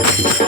Thank you.